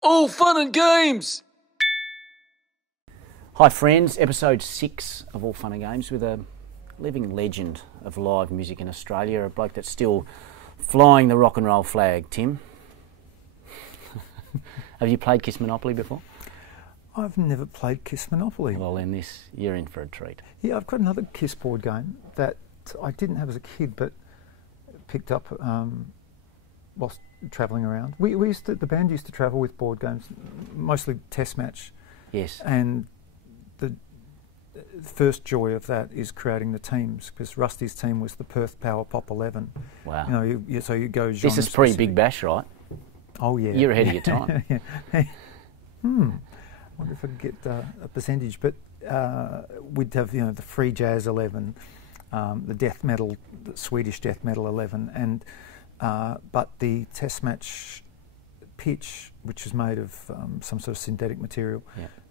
All fun and games! Hi friends, episode 6 of All Fun and Games with a living legend of live music in Australia, a bloke that's still flying the rock and roll flag. Tim, have you played Kiss Monopoly before? I've never played Kiss Monopoly. Well then you're in for a treat. Yeah, I've got another Kiss board game that I didn't have as a kid but picked up whilst travelling around. The band used to travel with board games, mostly test match. Yes. And the first joy of that is creating the teams, because Rusty's team was the Perth Power Pop 11. Wow. You know, so you go genre This is pre-Big Bash, right? Oh yeah. You're ahead of your time. Yeah. I wonder if I could get a percentage, but we'd have the free jazz 11, the death metal, the Swedish death metal 11, and but the test match pitch, which was made of some sort of synthetic material,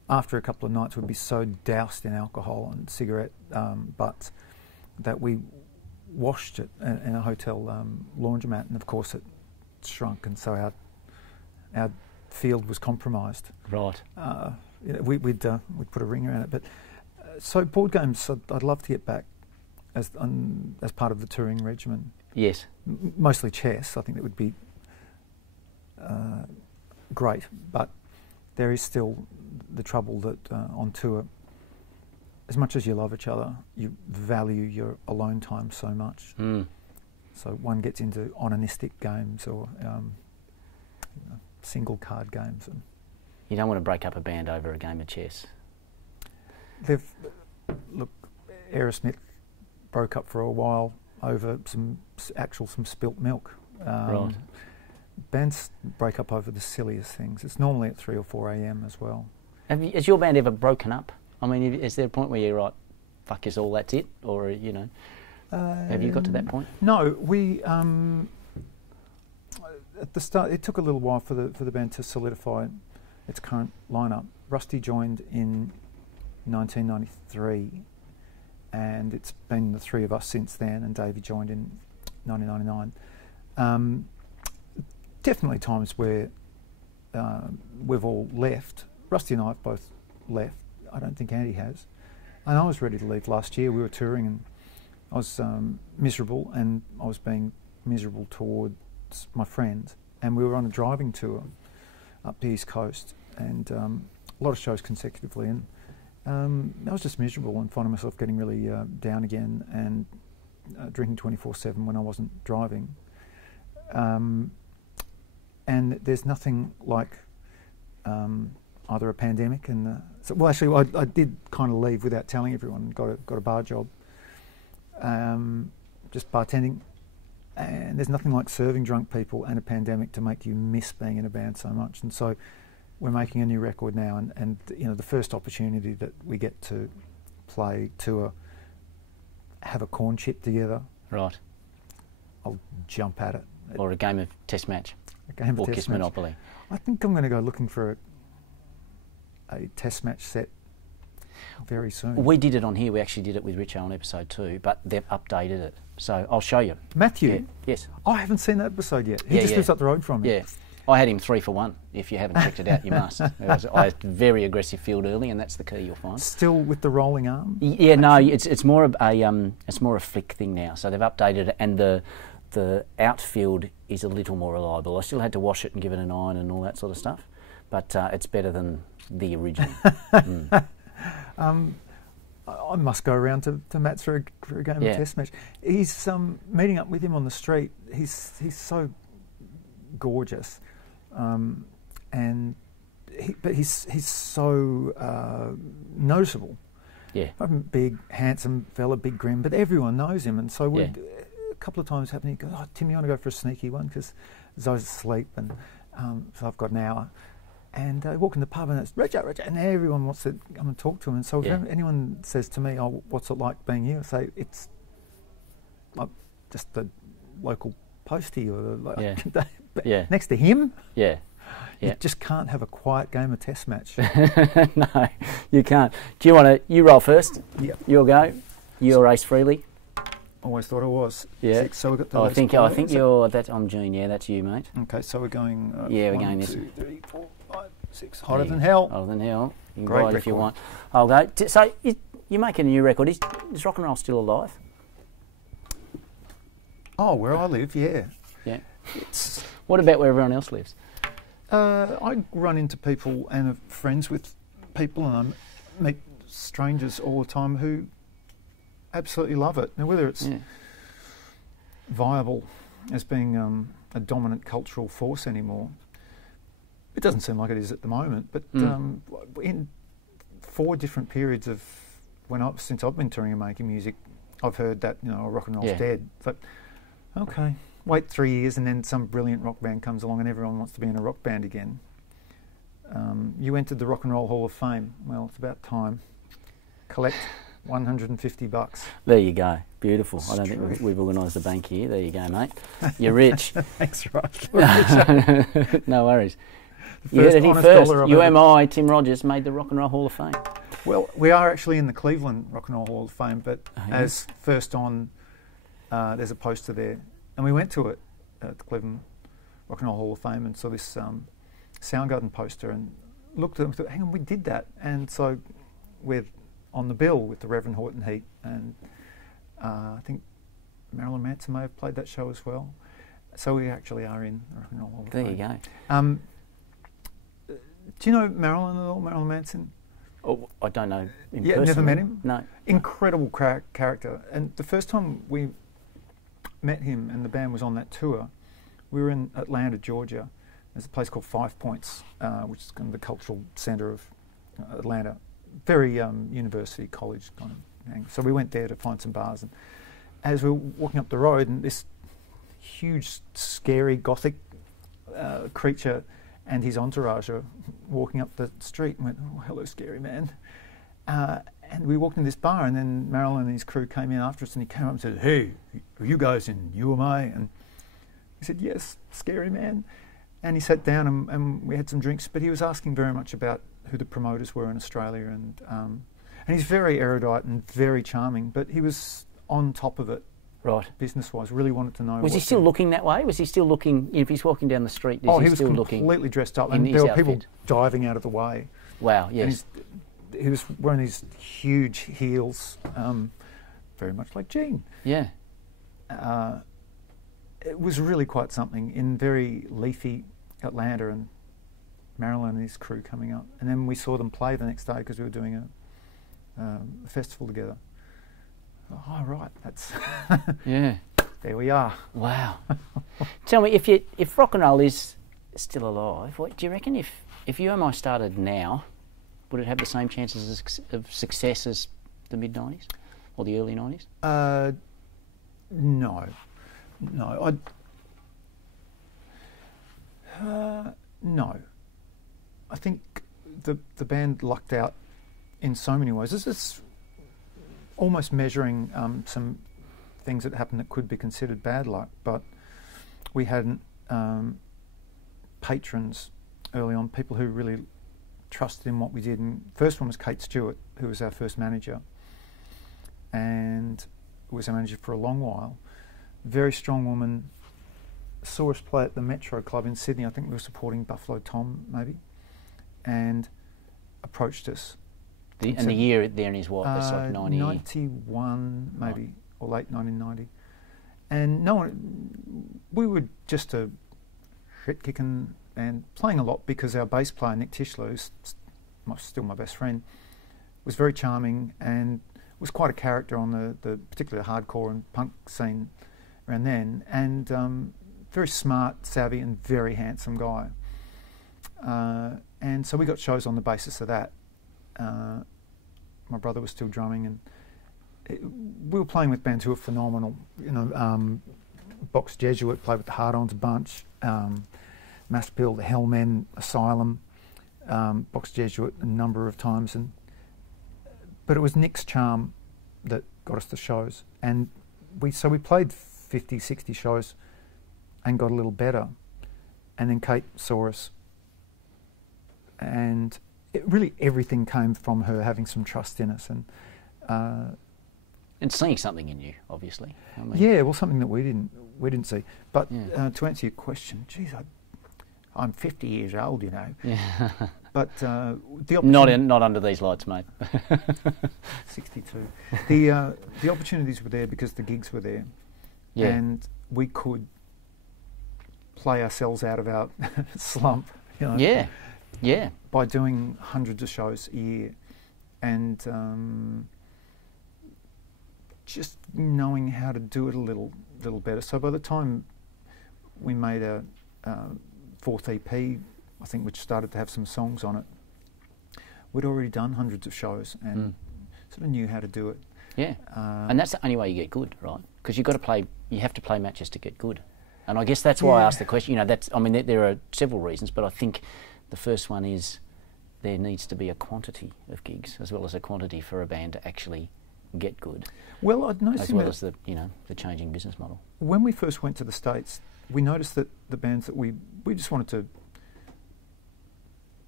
after a couple of nights would be so doused in alcohol and cigarette butts that we washed it in a hotel laundromat, and of course it shrunk, and so our field was compromised. Right. We'd put a ring around it, but so board games I'd love to get back as part of the touring regimen. Yes. Mostly chess. I think that would be great, but there is still the trouble that on tour, as much as you love each other, you value your alone time so much. So one gets into onanistic games or single card games. And You don't want to break up a band over a game of chess. Aerosmith broke up for a while over some spilt milk. Right. Bands break up over the silliest things. It's normally at 3 or 4 a.m. as well. Has your band ever broken up? I mean, is there a point where you're right, fuck is all, that's it? Or, have you got to that point? No, we at the start it took a little while for the band to solidify its current lineup. Rusty joined in 1993, and it's been the three of us since then, and Davey joined in 1999. Definitely times where we've all left. Rusty and I have both left. I don't think Andy has. And I was ready to leave last year. We were touring and I was miserable, and I was being miserable towards my friends. And we were on a driving tour up the East Coast, and a lot of shows consecutively. And I was just miserable and finding myself getting really down again, and drinking 24/7 when I wasn't driving. And there's nothing like either a pandemic and I did kind of leave without telling everyone. Got a bar job, just bartending, and there's nothing like serving drunk people and a pandemic to make you miss being in a band so much. And so we're making a new record now, and the first opportunity that we get to play, tour, have a corn chip together, right, I'll jump at it. Or a game of test match. A game of test Kiss match. Monopoly. I think I'm going to go looking for a test match set very soon. We did it on here. We actually did it with Richo on episode 2, but they've updated it. So I'll show you. Matthew? Yeah. Yes. I haven't seen that episode yet. He just lives up the road from me. Yeah. I had him 3 for 1. If you haven't checked it out, you must. I had very aggressive field early, and that's the key you'll find. Still with the rolling arm? Yeah, no, it's more of a flick thing now. So they've updated it, and the outfield is a little more reliable. I still had to wash it and give it an iron and all that sort of stuff, but it's better than the original. I must go around to Matt's for a game of test match. He's meeting up with him on the street. He's so gorgeous, but he's so noticeable. Yeah, big, handsome fella, big grin, but everyone knows him, and so a couple of times happened. He goes, "Oh, Tim, you want to go for a sneaky one?" Because I was asleep, and so I've got an hour. And I walk in the pub, and it's Roger, and everyone wants to come and talk to him. And so if anyone says to me, "Oh, what's it like being you?" I say, "It's like just the local postie, or next to him." Yeah. You just can't have a quiet game of test match. No, you can't. Do you want to? You roll first. Yeah. You'll go. You'll race freely. Always thought I was. Yeah. 6, so we've got the I think you're. I'm Gene. Yeah, that's you, mate. Okay, so we're going. We're 1, going this. 2, 3, 4, 5, 6, Hotter Than Hell. Hotter Than Hell. You can Great buy it if you record. want. I'll go. So you're making a new record. Is rock and roll still alive? Oh, where I live, yeah. Yeah. What about where everyone else lives? I run into people and are friends with people, and I meet strangers all the time who absolutely love it. Now, whether it's viable as being a dominant cultural force anymore, it doesn't seem like it is at the moment. But in 4 different periods of since I've been touring and making music, I've heard that rock and roll's dead. It's like, okay, wait 3 years and then some brilliant rock band comes along and everyone wants to be in a rock band again. You entered the Rock and Roll Hall of Fame. Well, it's about time. Collect $150. There you go. Beautiful. I don't think we've organised a bank here. There you go, mate. You're rich. Thanks, Raj. No worries. You heard it here first. UMI, Tim Rogers, made the Rock and Roll Hall of Fame. Well, we are actually in the Cleveland Rock and Roll Hall of Fame, but as first on, there's a poster there. And we went to it at the Cleveland Rock and Roll Hall of Fame and saw this Soundgarden poster and looked at them and thought, hang on, we did that. And so we're on the bill with the Reverend Horton Heat, and I think Marilyn Manson may have played that show as well. So we actually are in the Rock and Roll Hall of Fame. There you go. Do you know Marilyn at all, Marilyn Manson? Oh, I don't know him Yeah, personally. never met him? No. Incredible character. And the first time we met him and the band was on that tour, we were in Atlanta, Georgia. There's a place called 5 Points, which is kind of the cultural centre of Atlanta. Very university, college kind of thing. So we went there to find some bars. And as we were walking up the road, and this huge, scary, gothic creature and his entourage are walking up the street and went, oh, hello, scary man. And we walked in this bar, and then Marilyn and his crew came in after us, and he came up and said, hey, are you guys in UMA? And we said, yes, scary man. And he sat down and we had some drinks, but he was asking very much about who the promoters were in Australia. And he's very erudite and very charming, but he was on top of it. Right, business-wise, really wanted to know. Was he still looking that way? Was he still looking? If he's walking down the street, is he still looking? He was completely dressed up, and there were people diving out of the way. Wow, yes. And he was wearing these huge heels, very much like Gene. Yeah. It was really quite something in very leafy Atlanta, and Marilyn and his crew coming up, and then we saw them play the next day because we were doing a festival together. Oh, right, that's... Yeah. There we are. Wow. Tell me, if rock and roll is still alive, do you reckon if UMI started now, would it have the same chances of success as the mid-90s or the early 90s? No. No. I think the band lucked out in so many ways. It's almost measuring some things that happened that could be considered bad luck, but we had patrons early on, people who really trusted in what we did. And first one was Kate Stewart, who was our first manager, and was our manager for a long while. Very strong woman. Saw us play at the Metro Club in Sydney. I think we were supporting Buffalo Tom, maybe, and approached us. And the year there is what? That's like 90... 91, maybe, or late 1990. And we were just a shit-kicking and playing a lot because our bass player, Nick Tischler, who's still my best friend, was very charming and was quite a character on the particularly hardcore and punk scene around then, and very smart, savvy, and very handsome guy. And so we got shows on the basis of that. My brother was still drumming, and we were playing with bands who were phenomenal. Box Jesuit played with the Hard-Ons a bunch, Masterpill, the Hellmen, Asylum, Box Jesuit a number of times, but it was Nick's charm that got us the shows, and we played 50, 60 shows and got a little better, and then Kate saw us, and really everything came from her having some trust in us, and seeing something in you, obviously. Yeah, well, something that we didn't see. But to answer your question, geez, I'm 50 years old, you know. Yeah. But the opportunity... Not under these lights, mate. 62. The opportunities were there because the gigs were there. Yeah. And we could play ourselves out of our slump, you know. Yeah. Yeah. By doing hundreds of shows a year. And just knowing how to do it a little better. So by the time we made a fourth EP, I think, which started to have some songs on it, we'd already done hundreds of shows and sort of knew how to do it. Yeah, and that's the only way you get good, right? Because you have to play matches to get good. And I guess that's why I asked the question. You know, there are several reasons, but I think the first one is there needs to be a quantity of gigs as well as a quantity for a band to actually get good. Well, I'd noticed as well as the changing business model. When we first went to the States, we noticed that the bands that we just wanted to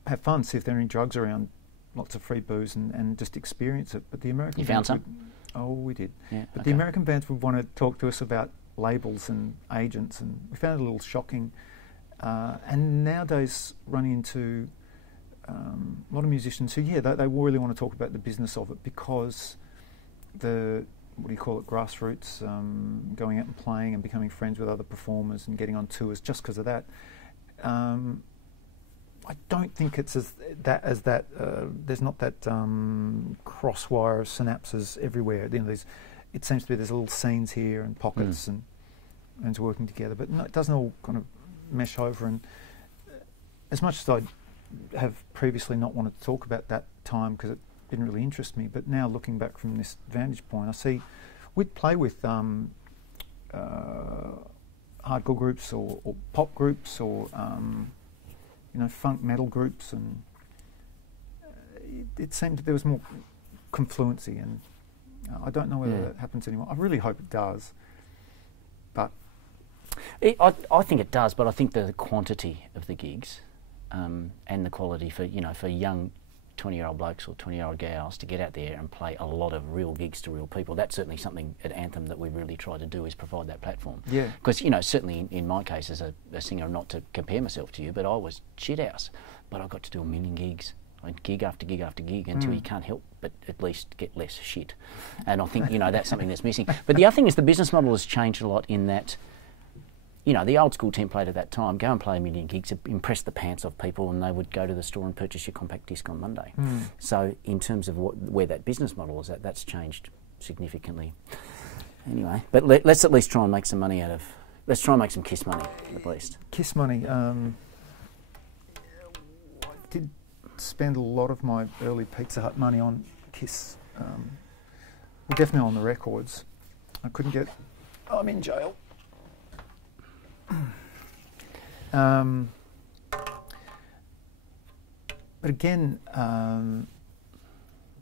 have fun, see if there are any drugs around, lots of free booze, and just experience it. But the American found some? We did. Yeah, but the American bands would want to talk to us about labels and agents, and we found it a little shocking. And nowadays, running into a lot of musicians who, they really want to talk about the business of it because grassroots, going out and playing and becoming friends with other performers and getting on tours just because of that. I don't think it's there's not that crosswire of synapses everywhere. You know, it seems to be there's little scenes here and pockets and it's working together, but no, it doesn't all kind of mesh over. And as much as I have previously not wanted to talk about that time because it didn't really interest me, but now looking back from this vantage point, I see we'd play with hardcore groups or pop groups or funk metal groups, and it seemed that there was more confluency, and I don't know whether that happens anymore. I really hope it does, but I think it does. But I think the quantity of the gigs and the quality for young 20-year-old blokes or 20-year-old gals to get out there and play a lot of real gigs to real people. That's certainly something at Anthem that we really try to do, is provide that platform. Yeah. Because, certainly in my case as a singer, not to compare myself to you, but I was shit house. But I got to do a million gigs, gig after gig after gig, until you can't help but at least get less shit. And I think, that's something that's missing. But the other thing is the business model has changed a lot in that, the old school template at that time, go and play a million gigs, impress the pants off people, and they would go to the store and purchase your compact disc on Monday. So in terms of where that business model is at, that's changed significantly. Anyway, but let's at least try and make some money let's try and make some KISS money, at least. KISS money. I did spend a lot of my early Pizza Hut money on KISS. Definitely on the records. I couldn't get... I'm in jail. But again,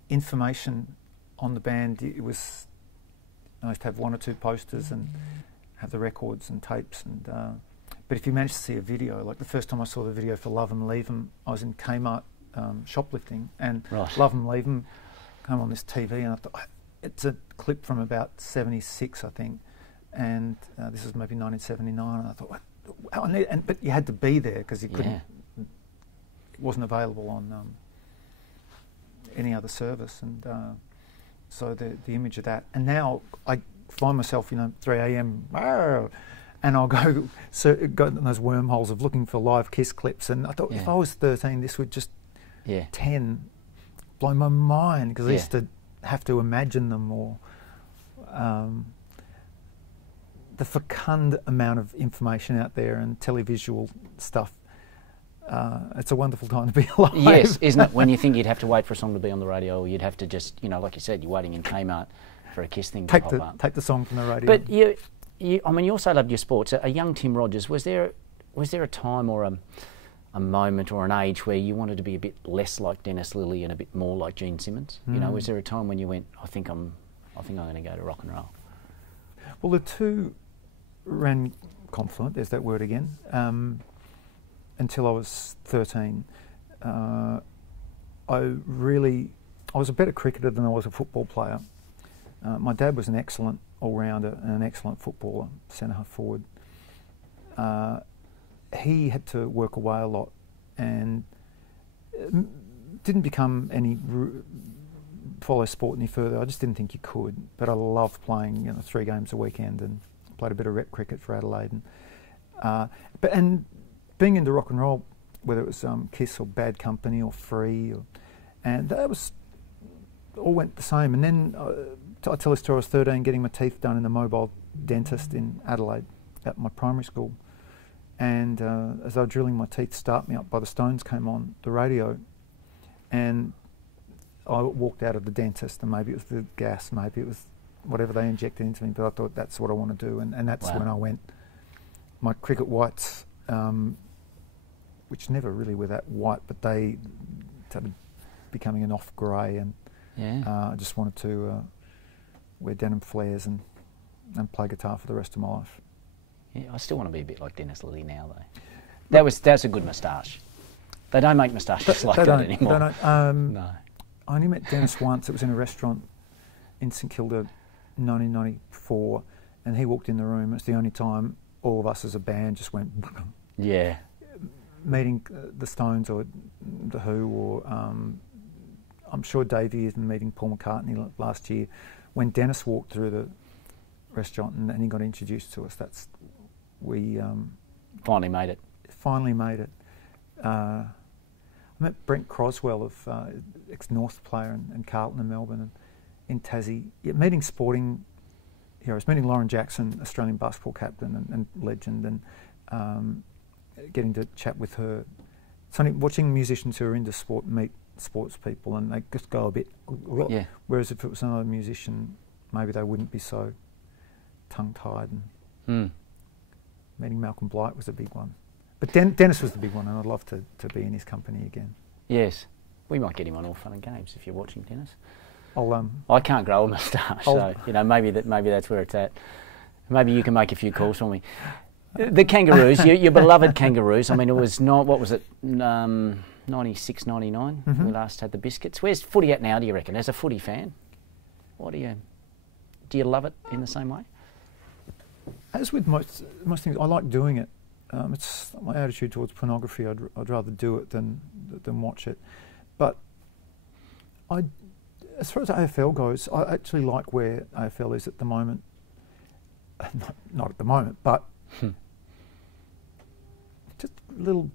information on the band, it was nice to have one or two posters and have the records and tapes. And but if you managed to see a video, like the first time I saw the video for Love 'Em Leave 'Em, I was in Kmart shoplifting, and Love 'Em Leave 'Em came on this TV, and I thought, it's a clip from about 76, I think, and this was maybe 1979, and I thought, but you had to be there because you couldn't. It wasn't available on any other service, and so the image of that. And now I find myself, 3 a.m. and I'll go in those wormholes of looking for live KISS clips. And I thought, if I was 13, this would just 10 blow my mind, because I used to have to imagine them, or the fecund amount of information out there and televisual stuff. It's a wonderful time to be alive. Yes, isn't it? When you think you'd have to wait for a song to be on the radio, or you'd have to just, like you said, you're waiting in Kmart for a KISS thing to pop up. Take the song from the radio. But you also loved your sports. A young Tim Rogers, was there a time or a moment or an age where you wanted to be a bit less like Dennis Lilly and a bit more like Gene Simmons? Was there a time when you went, I think I'm going to go to rock and roll? Well, the two ran confluent, there's that word again, until I was 13. I was a better cricketer than I was a football player. My dad was an excellent all-rounder and an excellent footballer, centre-half forward. he had to work away a lot and didn't become follow sport any further. I just didn't think you could. But I loved playing 3 games a weekend and played a bit of rep cricket for Adelaide. And being into rock and roll, whether it was Kiss or Bad Company or Free, and that was all went the same. And then I tell this story, I was 13 getting my teeth done in the mobile dentist in Adelaide at my primary school. And as they were drilling my teeth, Start Me Up by the Stones came on the radio. And I walked out of the dentist, and maybe it was the gas, maybe it was whatever they injected into me, but I thought that's what I want to do. And that's when I went. My cricket whites, which never really were that white, but they started becoming an off grey, and I just wanted to wear denim flares and play guitar for the rest of my life. Yeah, I still want to be a bit like Dennis Lilly now, though. That's a good moustache. They don't make moustaches like that anymore. They don't. No. I only met Dennis once. It was in a restaurant in St Kilda, 1994, and he walked in the room. It's the only time all of us as a band just went. Yeah. Meeting the Stones or the Who, or I'm sure Davey is meeting Paul McCartney last year. When Dennis walked through the restaurant and he got introduced to us, we finally made it. Finally made it. I met Brent Croswell, of ex-North player and Carlton in Melbourne, and in Tassie. Yeah, meeting sporting heroes, meeting Lauren Jackson, Australian basketball captain and legend, and getting to chat with her. It's only watching musicians who are into sport meet sports people, and they just go a bit. Yeah. Whereas if it was another musician, maybe they wouldn't be so tongue-tied. And meeting Malcolm Blight was a big one. But Dennis was the big one, and I'd love to be in his company again. Yes. We might get him on All Fun and Games if you're watching, Dennis. I can't grow a moustache, so maybe that's where it's at. Maybe you can make a few calls for me. The Kangaroos, your beloved Kangaroos. I mean, it was not, what was it, 96, 99 we last had the biscuits. Where's footy at now, do you reckon? As a footy fan, do you love it in the same way? As with most things, I like doing it. It's my attitude towards pornography. I'd rather do it than watch it. But as far as AFL goes, I actually like where AFL is at the moment. Not at the moment, but just a little.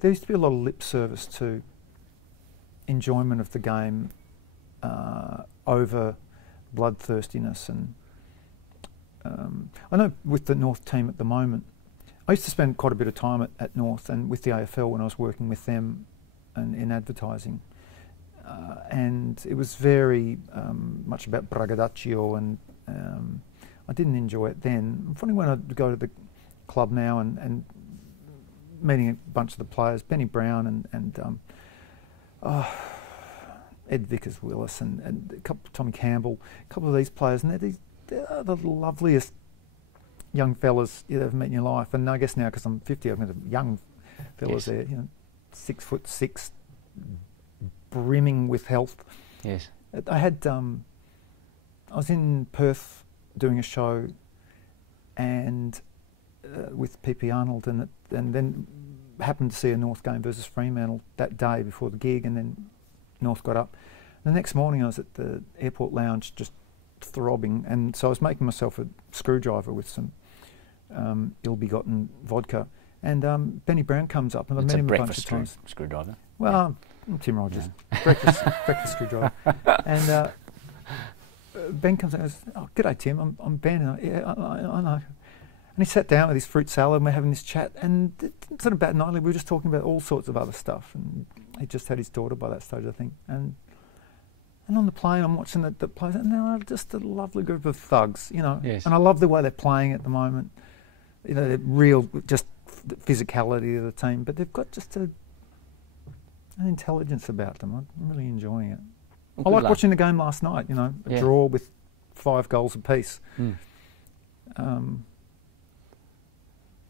There used to be a lot of lip service to enjoyment of the game over bloodthirstiness, and I know with the North team at the moment, I used to spend quite a bit of time at North and with the AFL when I was working with them and in advertising, and it was very much about braggadocio, and I didn't enjoy it then. Funny, when I go to the club now and meeting a bunch of the players, Benny Brown and Ed Vickers-Willis and a couple, Tommy Campbell, a couple of these players, and they're the loveliest young fellas you've ever met in your life. And I guess now, because I'm 50, I've got young fellas there, 6'6", brimming with health. Yes. I was in Perth doing a show, and with PP Arnold, and then happened to see a North game versus Fremantle that day before the gig, and then North got up. The next morning I was at the airport lounge just throbbing, and so I was making myself a screwdriver with some ill-begotten vodka, and Benny Brown comes up, and I've met him a bunch of times. Screwdriver. Well, Tim Rogers, breakfast screwdriver, and Ben comes up and goes, "Oh, g'day Tim, I'm Ben." And I know. And he sat down with his fruit salad, and we're having this chat, and it didn't sort of bat an eyelid. We were just talking about all sorts of other stuff, and he just had his daughter by that stage, I think. And on the plane, I'm watching the players, and they're just a lovely group of thugs, Yes. And I love the way they're playing at the moment. The real, just physicality of the team, but they've got just an intelligence about them. I'm really enjoying it. Well, I like watching the game last night, a draw with 5 goals apiece.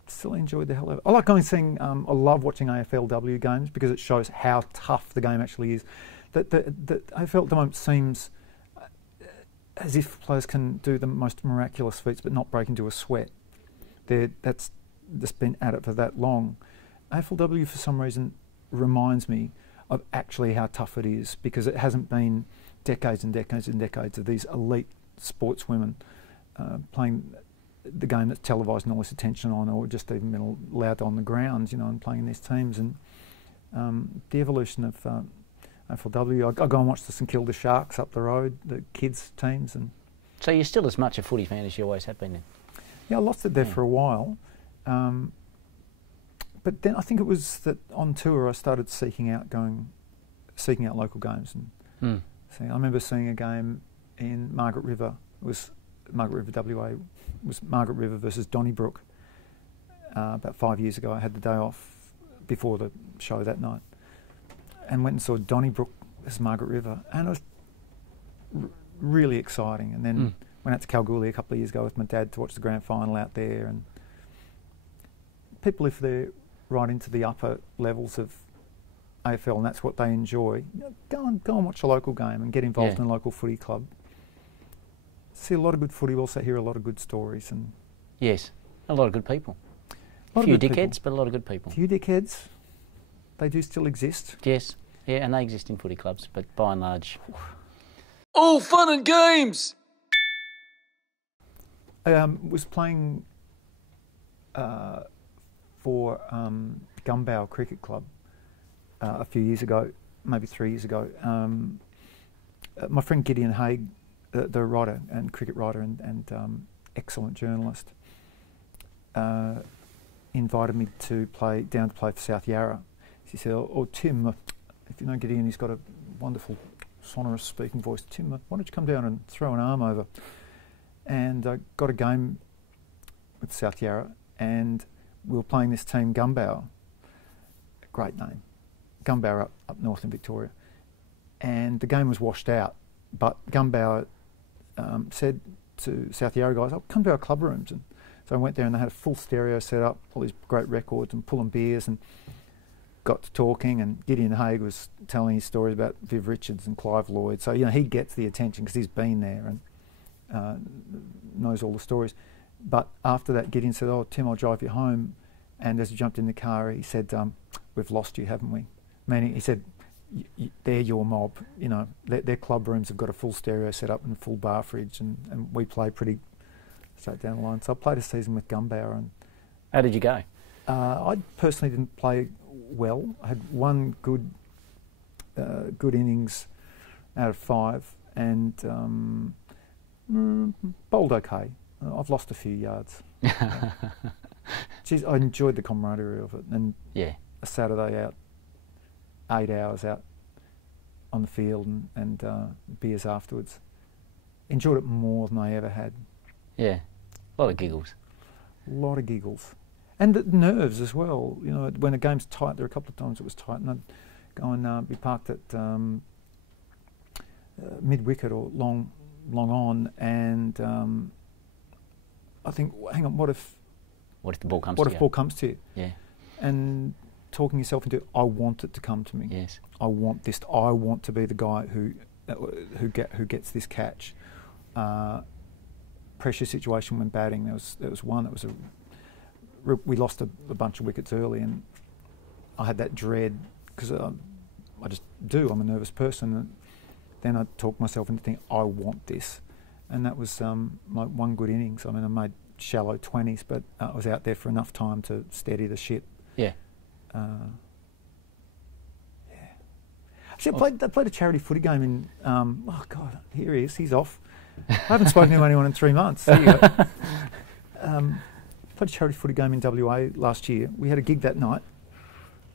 Still enjoyed the hell out of it. I like going and seeing, I love watching AFLW games because it shows how tough the game actually is. That AFL at the moment seems as if players can do the most miraculous feats but not break into a sweat. That's just been at it for that long. AFLW for some reason reminds me of actually how tough it is, because it hasn't been decades and decades and decades of these elite sportswomen playing the game that's televised and all this attention on, or just even been allowed on the grounds, you know, and playing in these teams. And the evolution of AFLW, I go and watch the St Kilda Sharks up the road, the kids teams. And so you're still as much a footy fan as you always have been then? yeah, I lost it there for a while. But then I think it was that on tour I started seeking out local games. And I remember seeing a game in Margaret River. It was Margaret River, WA. It was Margaret River versus Donnybrook. About 5 years ago, I had the day off before the show that night, and went and saw Donnybrook versus Margaret River, and it was really exciting. And then went out to Kalgoorlie a couple of years ago with my dad to watch the grand final out there. And people, if they're right into the upper levels of AFL and that's what they enjoy, go and watch a local game and get involved in a local footy club. See a lot of good footy, we also hear a lot of good stories. And yes, a lot of good people. A few dickheads, but a lot of good people. A few dickheads. They do still exist. Yes, yeah, and they exist in footy clubs, but by and large... All fun and games! I was playing for Gumbau Cricket Club a few years ago, maybe 3 years ago. My friend Gideon Haigh, the writer and cricket writer and excellent journalist, invited me to play for South Yarra. She said, "Oh Tim, if you know Gideon, he's got a wonderful sonorous speaking voice. Tim, why don't you come down and throw an arm over?" And I got a game with South Yarra, and we were playing this team Gumbau. Great name, Gumbau up north in Victoria. And the game was washed out, but Gumbau said to South Yarra guys, "Oh, come to our club rooms." And so I went there, and they had a full stereo set up, all these great records, and pulling beers, and got to talking. And Gideon Haigh was telling his stories about Viv Richards and Clive Lloyd. So, you know, he gets the attention because he's been there and knows all the stories. But after that, Gideon said, "Oh, Tim, I'll drive you home." And as he jumped in the car, he said, "We've lost you, haven't we?" Meaning, he said, "They're your mob. You know, their club rooms have got a full stereo set up and full bar fridge, and we play pretty straight down the line." So I played a season with Gumbau. And how did you go? I personally didn't play well. I had one good innings out of 5, and bowled okay. I've lost a few yards. Geez, I enjoyed the camaraderie of it, and a Saturday out, 8 hours out on the field, and beers afterwards. Enjoyed it more than I ever had. Yeah, a lot of giggles. A lot of giggles. And the nerves as well. You know, when a game's tight, there are a couple of times it was tight, and I'd go and be parked at mid-wicket or long on, and I think, hang on, what if the ball comes to you? What if ball comes to you? Yeah. And talking yourself into, I want it to come to me. Yes. I want this. I want to be the guy who gets this catch. Pressure situation when batting. There was one that was we lost a bunch of wickets early, and I had that dread because I just do. I'm a nervous person. And then I talked myself into thinking, I want this, and that was my one good innings. I mean, I made shallow 20s, but I was out there for enough time to steady the ship. Yeah. Actually, I played a charity footy game in. Oh God, here he is. He's off. I haven't spoken to anyone in 3 months. There you go. Played a charity footy game in WA last year. We had a gig that night.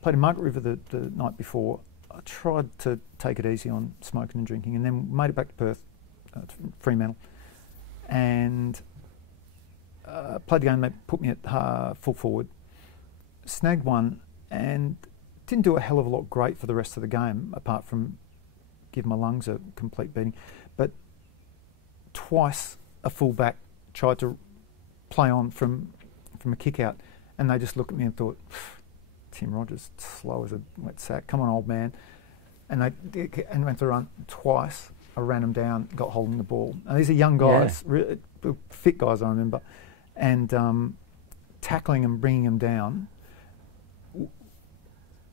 Played in Margaret River the night before. I tried to take it easy on smoking and drinking, and then made it back to Perth, to Fremantle, and played the game. They put me at full forward, snagged one, and didn't do a hell of a lot great for the rest of the game, apart from give my lungs a complete beating. But twice a full-back tried to play on from a kick-out, and they just looked at me and thought, Tim Rogers, slow as a wet sack, come on old man. And went to run twice. I ran them down, got holding the ball. And these are young guys, fit guys I remember. And tackling and bringing them down.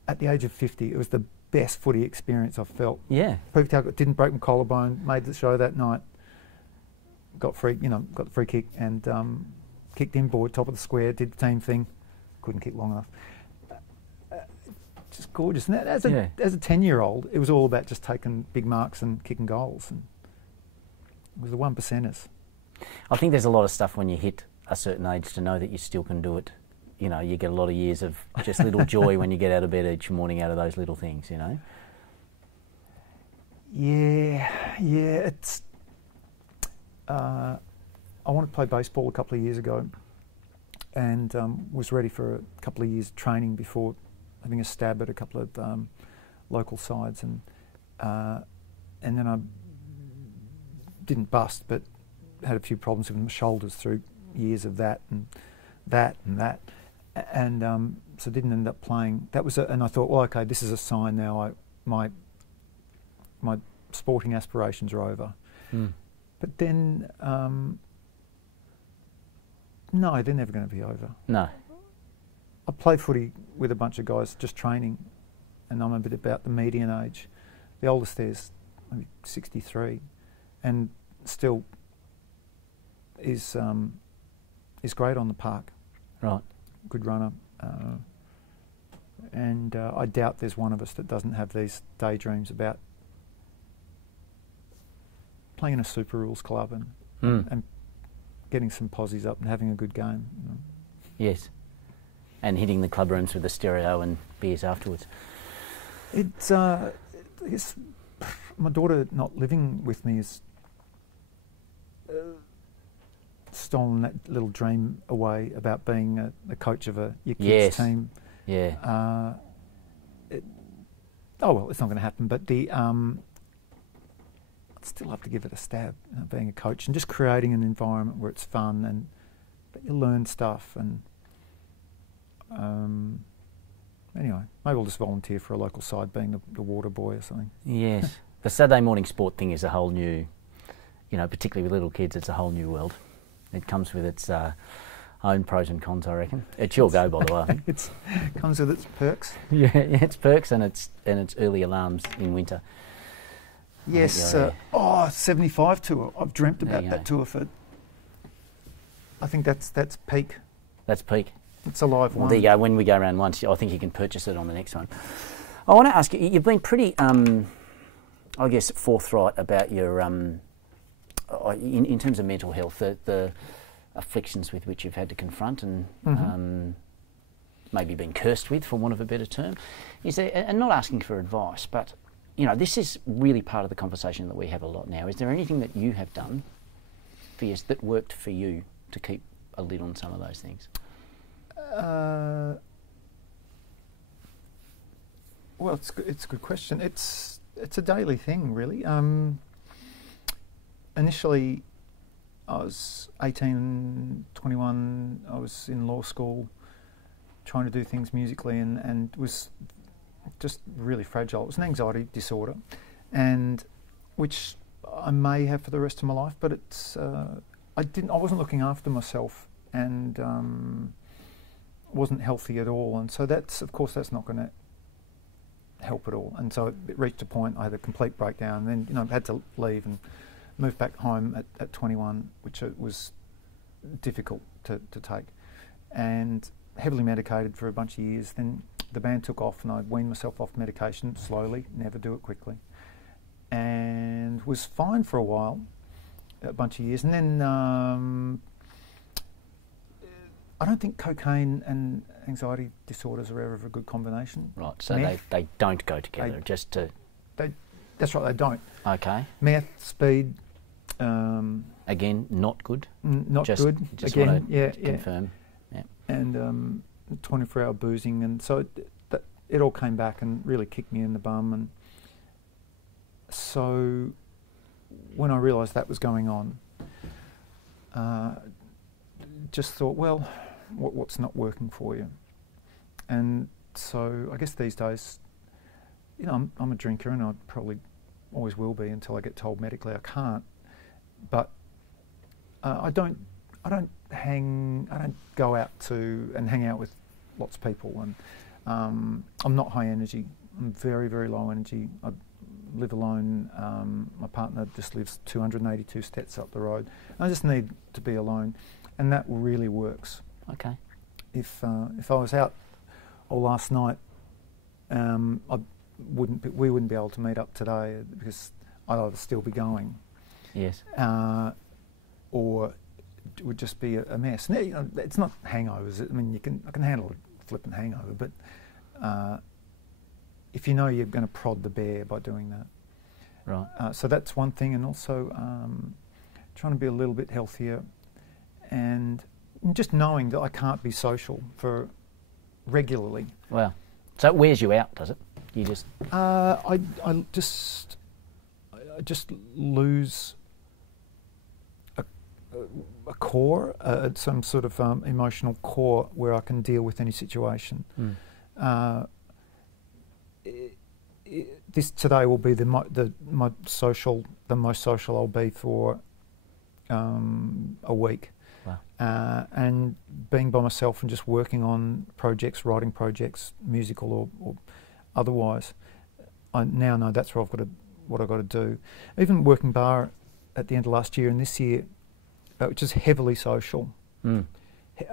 At the age of 50, it was the best footy experience I've felt. Yeah. Perfect tackle, didn't break my collarbone, made the show that night. Got the free kick and kicked inboard, top of the square, did the team thing. Couldn't kick long enough. Just gorgeous. And as a 10-year-old, it was all about just taking big marks and kicking goals. And it was the 1%ers. I think there's a lot of stuff when you hit a certain age to know that you still can do it. You know, you get a lot of years of just little joy when you get out of bed each morning out of those little things, you know? Yeah, it's... I wanted to play baseball a couple of years ago and was ready for a couple of years training before having a stab at a couple of local sides, and then I didn't bust, but had a few problems with my shoulders through years of that, and so didn't end up playing. That was, and I thought, well, okay, this is a sign now. My sporting aspirations are over. Mm. But then, no, they're never going to be over. No. I play footy with a bunch of guys just training, and I'm a bit about the median age. The oldest there's maybe 63, and still is great on the park. Right. Good runner. And I doubt there's one of us that doesn't have these daydreams about playing in a Super Rules club and getting some posies up and having a good game. You know. Yes. And hitting the club rooms with a stereo and beers afterwards. It's, I guess, my daughter not living with me has stolen that little dream away about being a coach of your kids' team. Yeah. It's not going to happen, but I'd still love to give it a stab, being a coach and just creating an environment where it's fun and that you learn stuff. And anyway, maybe I'll just volunteer for a local side, being the water boy or something. Yes. The Saturday morning sport thing is a whole new, particularly with little kids, it's a whole new world. It comes with its own pros and cons, I reckon. It's your go, by the way. It comes with its perks. Yeah, its perks and its early alarms in winter. Yes, 75 tour. I've dreamt about that tour for. I think that's peak. That's peak. It's a live one. Well, there you go. When we go around once, I think you can purchase it on the next one. I want to ask you. You've been pretty, I guess, forthright about your, in terms of mental health, the afflictions with which you've had to confront and maybe been cursed with, for want of a better term. Is there, and not asking for advice, but this is really part of the conversation that we have a lot now. Is there anything that you have done for years that worked for you to keep a lid on some of those things? Well, it's a good question. It's a daily thing, really. Initially, I was 18, 21. I was in law school, trying to do things musically, and was just really fragile. It was an anxiety disorder, and which I may have for the rest of my life. But it's I wasn't looking after myself, and wasn't healthy at all. And so that's not going to help at all. And so it reached a point I had a complete breakdown. And then I had to leave and move back home at 21, which was difficult to take, and heavily medicated for a bunch of years. Then the band took off and I weaned myself off medication slowly, never do it quickly, and was fine for a while, a bunch of years. And then I don't think cocaine and anxiety disorders are ever a good combination. Right, so they don't go together, That's right, they don't. Okay. Meth, speed. Again, not good. Not good. Just again, want to confirm. Yeah. And 24-hour boozing, and so it all came back and really kicked me in the bum. And so when I realised that was going on, just thought, well, what's not working for you? And so I guess these days, I'm a drinker, and I probably always will be until I get told medically I can't. But I don't go out and hang out with lots of people, and I'm not high energy. I'm very, very low energy. I live alone. My partner just lives 282 steps up the road. I just need to be alone, and that really works. Okay. If I was out all last night, we wouldn't be able to meet up today because I'd either still be going, yes, or it would just be a mess. Now, you know, it's not hangovers. I mean, I can handle a flippant hangover, but if you know you're going to prod the bear by doing that, right. So that's one thing, and also trying to be a little bit healthier, and just knowing that I can't be social for regularly. Wow. So it wears you out, does it? You just I just lose a core, some sort of emotional core where I can deal with any situation. This today will be the most social I'll be for a week. Wow. And being by myself and just working on projects, writing projects, musical or otherwise, I now know that's what I've got to do. Even working bar at the end of last year and this year, which is heavily social, and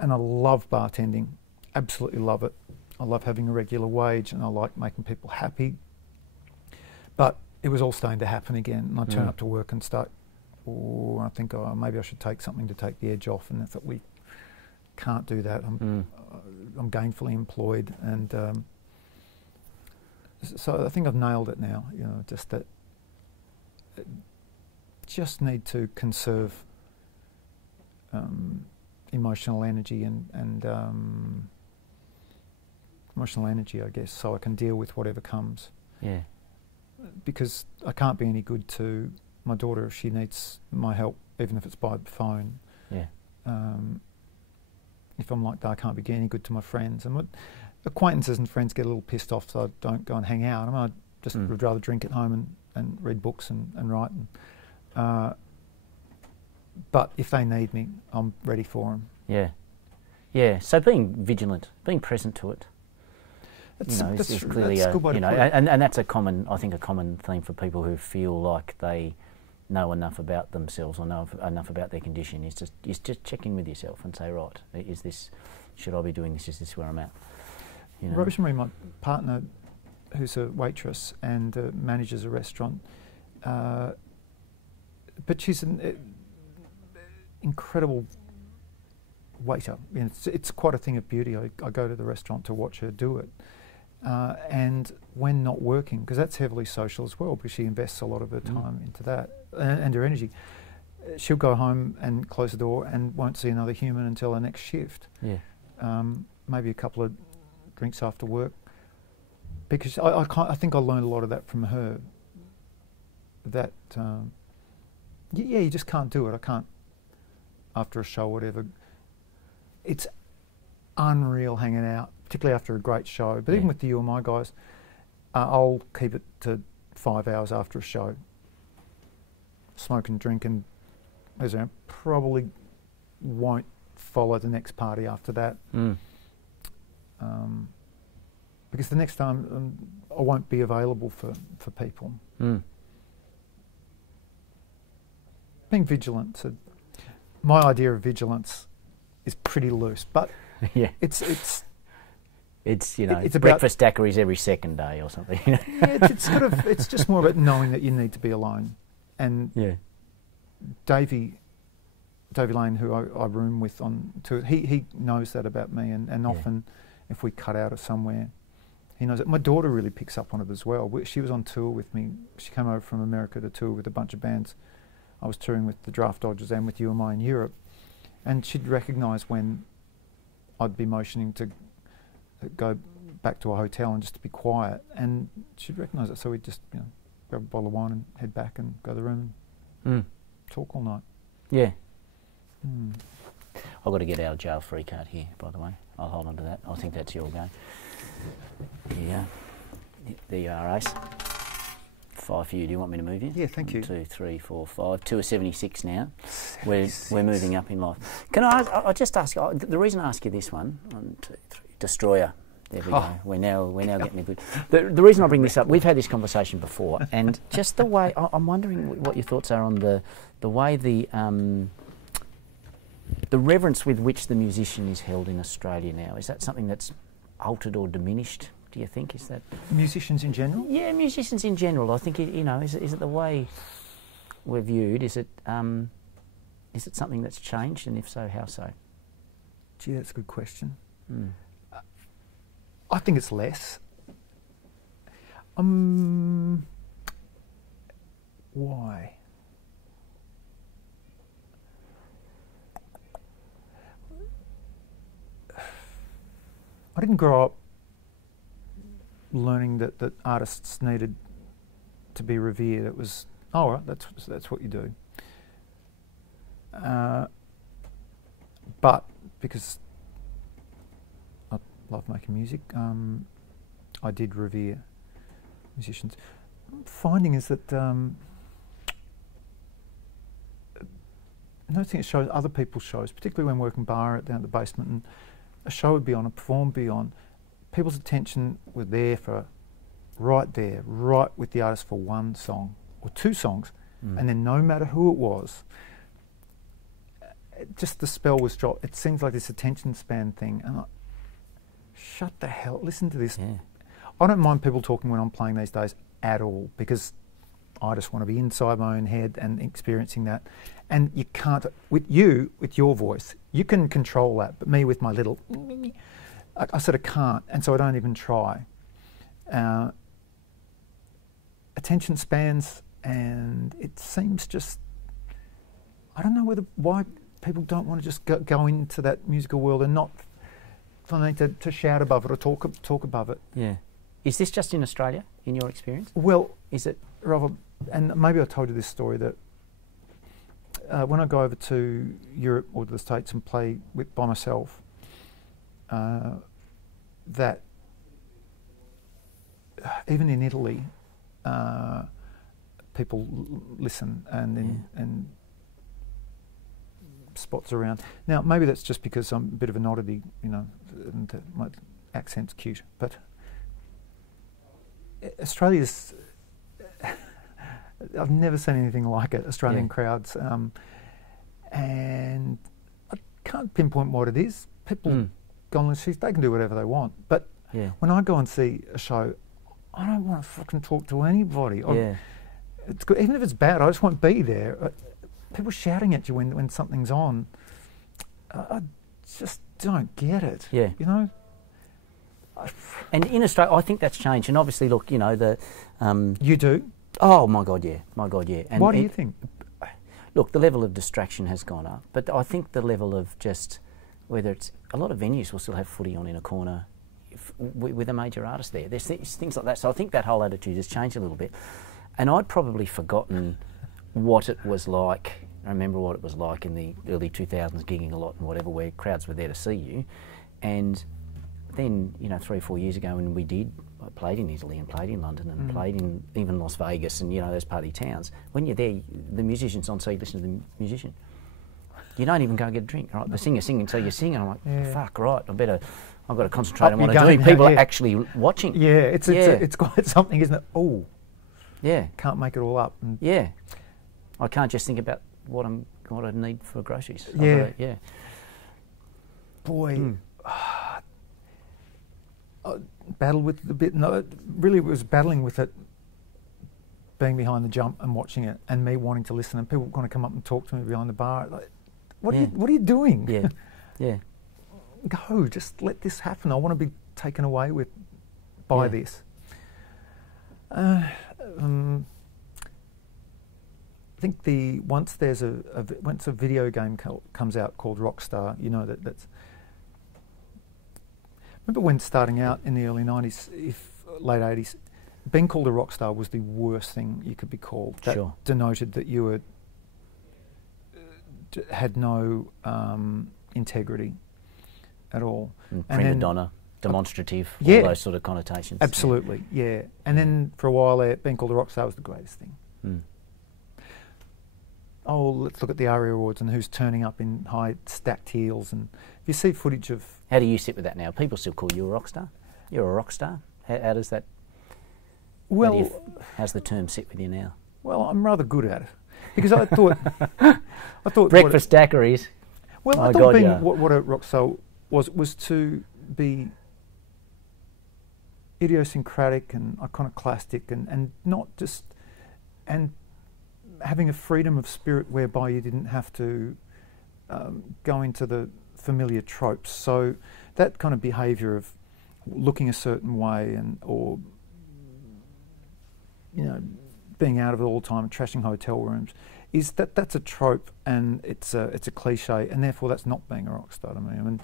I love bartending, absolutely love it. I love having a regular wage, and I like making people happy. But it was all starting to happen again, and I turn up to work and start. Oh, I think maybe I should take something to take the edge off, and I thought we can't do that. I'm gainfully employed, and so I think I've nailed it now. You know, just that. Just need to conserve emotional energy and emotional energy, I guess, so I can deal with whatever comes. Yeah. Because I can't be any good to my daughter if she needs my help, even if it's by phone. Yeah. If I'm like that, I can't be any good to my friends. And what acquaintances and friends get a little pissed off, so I don't go and hang out. I just would rather drink at home and read books and write. But if they need me, I'm ready for them. Yeah. Yeah. So being vigilant, being present to it. That's Clearly a good way to put it. and that's a common theme for people who feel like they know enough about themselves or know enough about their condition is just check in with yourself and say, right, should I be doing this? Is this where I'm at? You know? Rosemary, my partner, who's a waitress and manages a restaurant, but she's an incredible waiter. You know, it's quite a thing of beauty. I go to the restaurant to watch her do it. And when not working, because that's heavily social as well, because she invests a lot of her time into that and her energy, she'll go home and close the door and won't see another human until her next shift. Yeah. Maybe a couple of drinks after work, because I think I learned a lot of that from her. That you just can't do it. I can't after a show or whatever. It's unreal hanging out, particularly after a great show. But even with the UMI guys, I'll keep it to 5 hours after a show. Smoke and drink, and as I probably won't follow the next party after that. Because the next time I won't be available for people. Being vigilant. So my idea of vigilance is pretty loose, but yeah, it's it's breakfast daiquiris every second day or something. Yeah, it's just more about knowing that you need to be alone. And Davey Lane, who I room with on tour, he knows that about me, and often if we cut out of somewhere, he knows it. My daughter really picks up on it as well. She was on tour with me. She came over from America to tour with a bunch of bands. I was touring with the Draft Dodgers and with UMI in Europe, and she'd recognise when I'd be motioning to go back to a hotel and just to be quiet, and she'd recognise it. So we'd just grab a bottle of wine and head back and go to the room and talk all night. Yeah. I've got to get our jail free card here, by the way. I'll hold on to that. I think that's your game. Yeah. There you are, Ace. 5 for you. Do you want me to move you? Yeah, thank you. 1, 2, 3, 4, 5. 2 are 76 now. We're moving up in life. Can I just ask, the reason I ask you this one, 1, 2, 3, Destroyer. There we go. We're now getting a good... The reason I bring this up, we've had this conversation before, and just the way... I'm wondering what your thoughts are on the way the reverence with which the musician is held in Australia now. Is that something that's altered or diminished, do you think? Is that... Musicians in general? Yeah, musicians in general. I think, is it the way we're viewed? Is it something that's changed, and if so, how so? Gee, that's a good question. Mm. I think it's less. Why? I didn't grow up learning that artists needed to be revered. It was, oh, right, that's what you do. But because I love making music, I did revere musicians. What I'm finding is that noticing at shows, other people's shows, particularly when working bar down at the basement, and a show would be on, a perform would be on, people's attention were there right with the artist for one song or two songs, and then no matter who it was, just the spell was dropped. It seems like this attention span thing, and shut the hell, listen to this. Yeah. I don't mind people talking when I'm playing these days at all, because I just want to be inside my own head and experiencing that. And you can't, with your voice, you can control that, but me with my little, I sort of can't, and so I don't even try. Attention spans, and it seems just, I don't know why people don't want to just go into that musical world and not something to shout above it or talk above it. Yeah. Is this just in Australia, in your experience? Well, is it, Robert, and maybe I told you this story, that when I go over to Europe or the States and play by myself, that even in Italy, people listen and spots around. Now, maybe that's just because I'm a bit of an oddity, and my accent's cute, but Australia's... I've never seen anything like it, Australian crowds, and I can't pinpoint what it is. People go on the streets, they can do whatever they want, but when I go and see a show, I don't want to fucking talk to anybody. It's good, even if it's bad, I just won't be there. People shouting at you when something's on, I just don't get it. Yeah. And in Australia, I think that's changed. And obviously, look, the... You do? Oh, my God, yeah. And why do you think? Look, the level of distraction has gone up. But I think the level of just, whether it's... A lot of venues will still have footy on in a corner with a major artist there. There's things like that. So I think that whole attitude has changed a little bit. And I'd probably forgotten what it was like. I remember what it was like in the early 2000s, gigging a lot and whatever, where crowds were there to see you. And then, 3 or 4 years ago when I played in Italy and played in London and played in even Las Vegas and, those party towns. When you're there, the musician's on, so you listen to the musician. You don't even go and get a drink, right? The singer's singing, so you sing, and I'm like, fuck, right, I've got to concentrate on what I'm doing. People are actually watching. Yeah, it's quite something, isn't it? Oh, yeah, can't make it all up. And yeah, I can't just think about what I need for groceries. Yeah, boy, I battled with it a bit. No, it really was battling with it, being behind the jump and watching it, and me wanting to listen, and people want to come up and talk to me behind the bar. Like, what are you doing? Yeah. Go, just let this happen. I want to be taken away by this. I think once a video game comes out called Rockstar, that's. Remember when starting out in the early 90s, late 80s, being called a rock star was the worst thing you could be called. That denoted that you were had no integrity at all. Prima donna. demonstrative, Yeah. all those sort of connotations. Absolutely, yeah. And then for a while there, being called a rock star was the greatest thing. Mm. Oh, let's look at the ARIA Awards and who's turning up in high stacked heels. And if you see footage of... How do you sit with that now? People still call you a rock star? You're a rock star? How does that... Well, how's the term sit with you now? well, I'm rather good at it. Because I thought... Breakfast daiquiris. Well, My I thought God, being yeah. what a rock star was to be idiosyncratic and iconoclastic and not just... and having a freedom of spirit whereby you didn't have to go into the familiar tropes. So that kind of behaviour of looking a certain way or being out of it all the time and trashing hotel rooms that's a trope and it's a cliche, and therefore that's not being a rock star to me. I mean,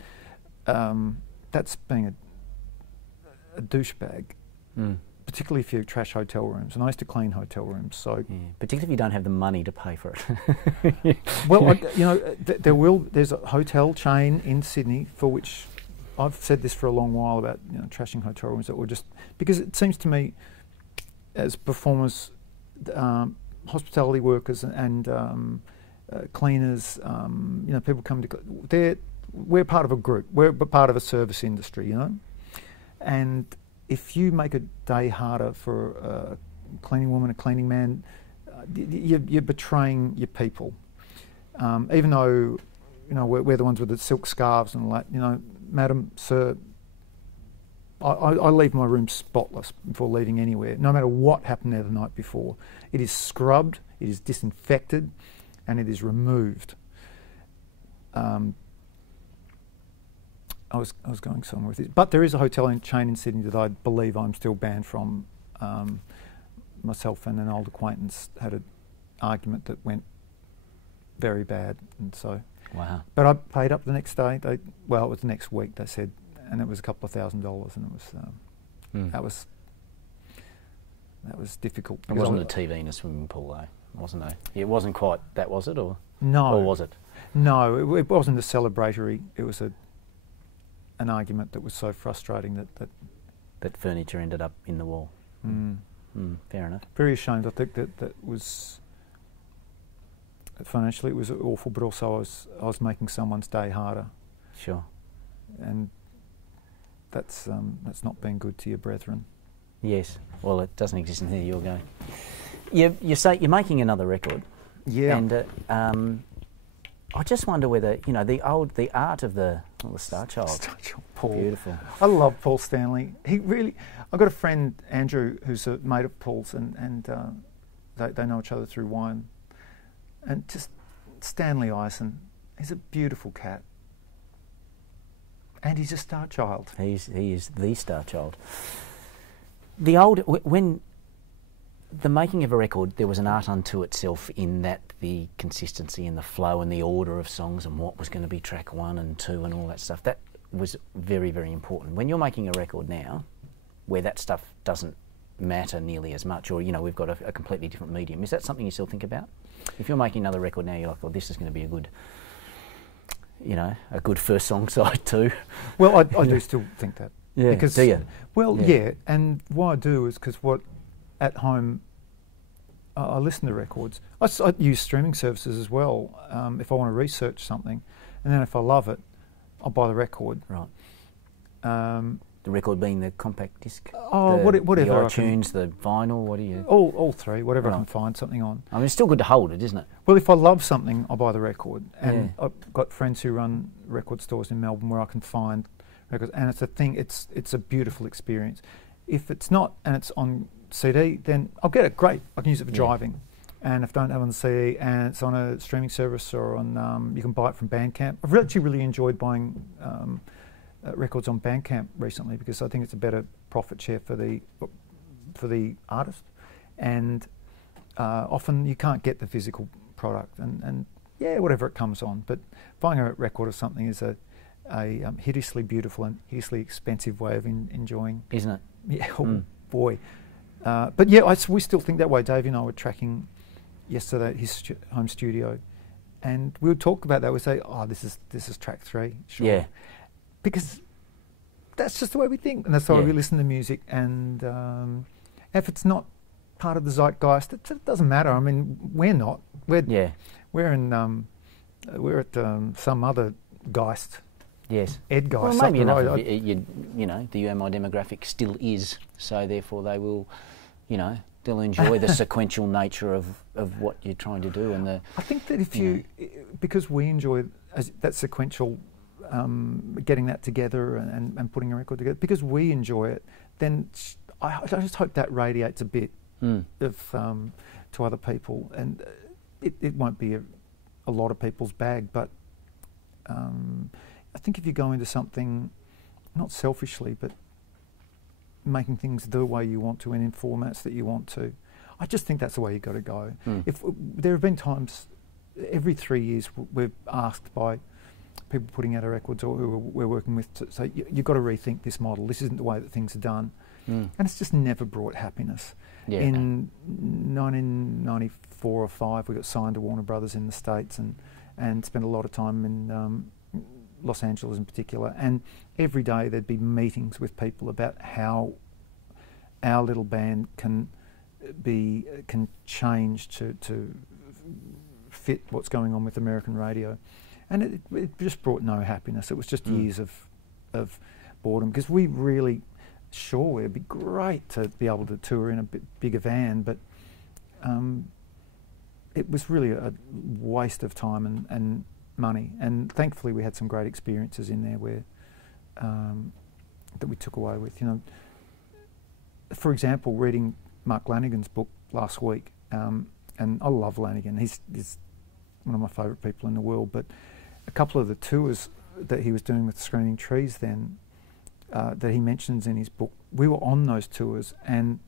that's being a douchebag. Mm. Particularly if you trash hotel rooms, and I used to clean hotel rooms. So, yeah, particularly if you don't have the money to pay for it. Well, there's a hotel chain in Sydney for which I've said this for a long while about trashing hotel rooms that were just because it seems to me, as performers, hospitality workers and cleaners, people come to we're part of a group. We're part of a service industry, and if you make a day harder for a cleaning woman, a cleaning man, you're betraying your people. Even though, we're the ones with the silk scarves and all that, madam, sir, I leave my room spotless before leaving anywhere, no matter what happened there the night before. It is scrubbed, it is disinfected, and it is removed. I was going somewhere with it. But there is a hotel chain in Sydney that I believe I'm still banned from. Myself and an old acquaintance had an argument that went very bad, and so... Wow. But I paid up the next day. It was the next week, they said, and it was a couple of $1,000, and it was... That was difficult. It wasn't a TV in a swimming pool, though, wasn't it? It wasn't quite that, was it? Or no. Or was it? No, it wasn't a celebratory. It was an argument that was so frustrating that furniture ended up in the wall. Fair enough. Very ashamed. I think that was financially it was awful, but also I was making someone's day harder. Sure. And that's not being good to your brethren. Yes. Well, it doesn't exist in here. You're going. You say you're making another record. Yeah. And I just wonder whether the art of the Star Child. Star Child, Paul. Beautiful. I love Paul Stanley. I've got a friend, Andrew, who's a mate of Paul's, and they know each other through wine. And just Stanley Eisen, he's a beautiful cat, and he's a Star Child. He is the Star Child. When the making of a record, there was an art unto itself in that the consistency and the flow and the order of songs and what was going to be track 1 and 2 and all that stuff. That was very, very important. When you're making a record now, where that stuff doesn't matter nearly as much, or we've got a completely different medium, is that something you still think about? If you're making another record now, you're like, well, this is going to be a good first song side too. Well, I do still think that. Yeah. Because, do you? Well, yeah. And why I do is because at home, I listen to records. I use streaming services as well if I want to research something, and then if I love it, I'll buy the record. Right. The record being the compact disc? Whatever. The iTunes, the vinyl, what do you... All three, whatever right. I can find something on. I mean, it's still good to hold it, isn't it? Well, if I love something, I'll buy the record. And I've got friends who run record stores in Melbourne where I can find records, and it's a thing, it's a beautiful experience. If it's not, and it's on CD, then I'll get it, great, I can use it for driving. And if I don't have it on the CD and it's on a streaming service or on, you can buy it from Bandcamp. I've actually really enjoyed buying records on Bandcamp recently because I think it's a better profit share for the artist, and often you can't get the physical product, and whatever it comes on. But buying a record of something is a hideously beautiful and hideously expensive way of enjoying, isn't it? Yeah, boy. But yeah, we still think that way. Dave and I were tracking yesterday at his home studio, and we would talk about that. We'd say, "Oh, this is track 3." Sure. Yeah. Because that's just the way we think, and that's the way we listen to music. And if it's not part of the zeitgeist, it doesn't matter. I mean, we're not. We're at some other geist. Yes. Ed geist. Well, maybe enough of you know, the UMI demographic still is, so therefore they will, you know, they'll enjoy the sequential nature of what you're trying to do. And I think that if because we enjoy that sequential, getting that together and putting a record together, because we enjoy it, then I just hope that radiates a bit of to other people, and it won't be a lot of people's bag, but I think if you go into something, not selfishly, but making things the way you want to and in formats that you want to, I just think that's the way you've got to go. If there have been times, every 3 years, we're asked by people putting out our records or who we're working with to say, you've got to rethink this model. This isn't the way that things are done. And it's just never brought happiness. In 1994 or 5, we got signed to Warner Brothers in the States and spent a lot of time in Los Angeles in particular, and every day there'd be meetings with people about how our little band can change to fit what's going on with American radio, and it just brought no happiness. It was just years of boredom, because we really, sure, it'd be great to be able to tour in a bit bigger van, but it was really a waste of time and money. And thankfully we had some great experiences in there where that we took away with. You know, for example, reading Mark Lanigan's book last week, and I love Lanigan. He's one of my favourite people in the world. But a couple of the tours that he was doing with Screaming Trees then, that he mentions in his book, we were on those tours, and